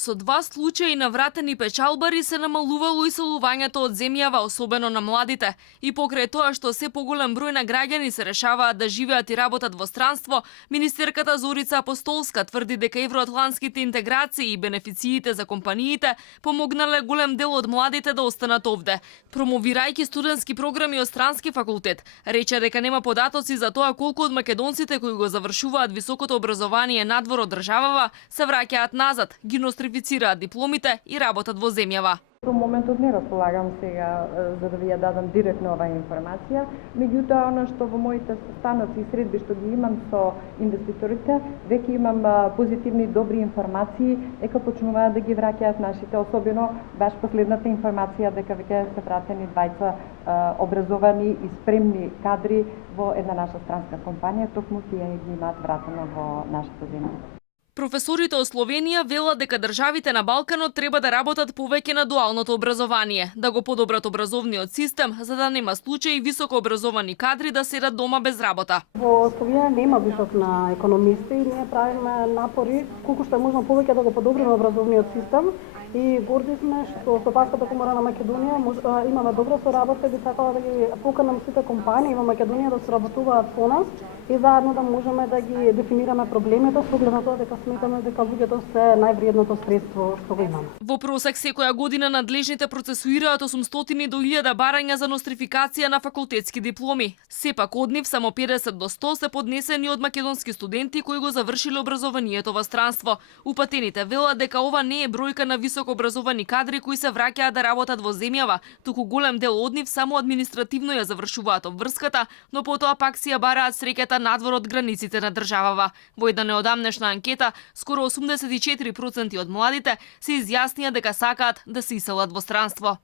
Со 2 случаи на вратени печалбари се намалувало иселувањето од земјава, особено на младите. И покрај тоа што се поголем број на граѓани се решаваат да живеат и работат во странство, министерката Зорица Апостолска тврди дека евроатлантските интеграции и бенефициите за компаниите помогнале голем дел од младите да останат овде. Промовирајќи студентски програми од странски факултет, рече дека нема податоци за тоа колку од македонците кои го завршуваат високото образование надвор од државава се враќаат назад, ги нострифицираат дипломите и работат во земјава. Во моментот не располагам сега за да ви ја дадам директно оваа информација, меѓутоа она што во моите станоци и средби што ги имам со инвеститорите, веќе имам позитивни добри информации дека почнуваат да ги враќаат нашите, особено баш последната информација дека веќе се вратени 20 образовани и спремни кадри во една наша странска компанија, токму тие ги имаат вратено во нашата земја. Професорите од Словенија велат дека државите на Балканот треба да работат повеќе на дуалното образование, да го подобрат образовниот систем, за да нема случаи високо образовани кадри да седат дома без работа. Во Словенија нема вишок на економисти и ние правиме напори колку што е можно повеќе да го подобриме образовниот систем. И горди сме што Стопанската комора на Македонија имаме добра соработка и би сакала да ги поканам сите компании во Македонија да соработуваат со нас и заедно да можеме да ги дефинираме проблемите со оглед на тоа дека сметаме дека луѓето се највредното средство што го имаме. Во просек секоја година надлежните процесуираат 800 до 1000 барања за нострификација на факултетски дипломи. Сепак од нив само 50 до 100 се поднесени од македонски студенти кои го завршиле образованието во странство. Упатените велат дека ова не е бројка на високо образовани кадри кои се враќаат да работат во земјава, туку голем дел од нив само административно ја завршуваат обврската, но потоа пак си ја бараат среќата надвор од границите на државава. Во една неодамнешна анкета, скоро 84% од младите се изјаснија дека сакаат да се иселат во странство.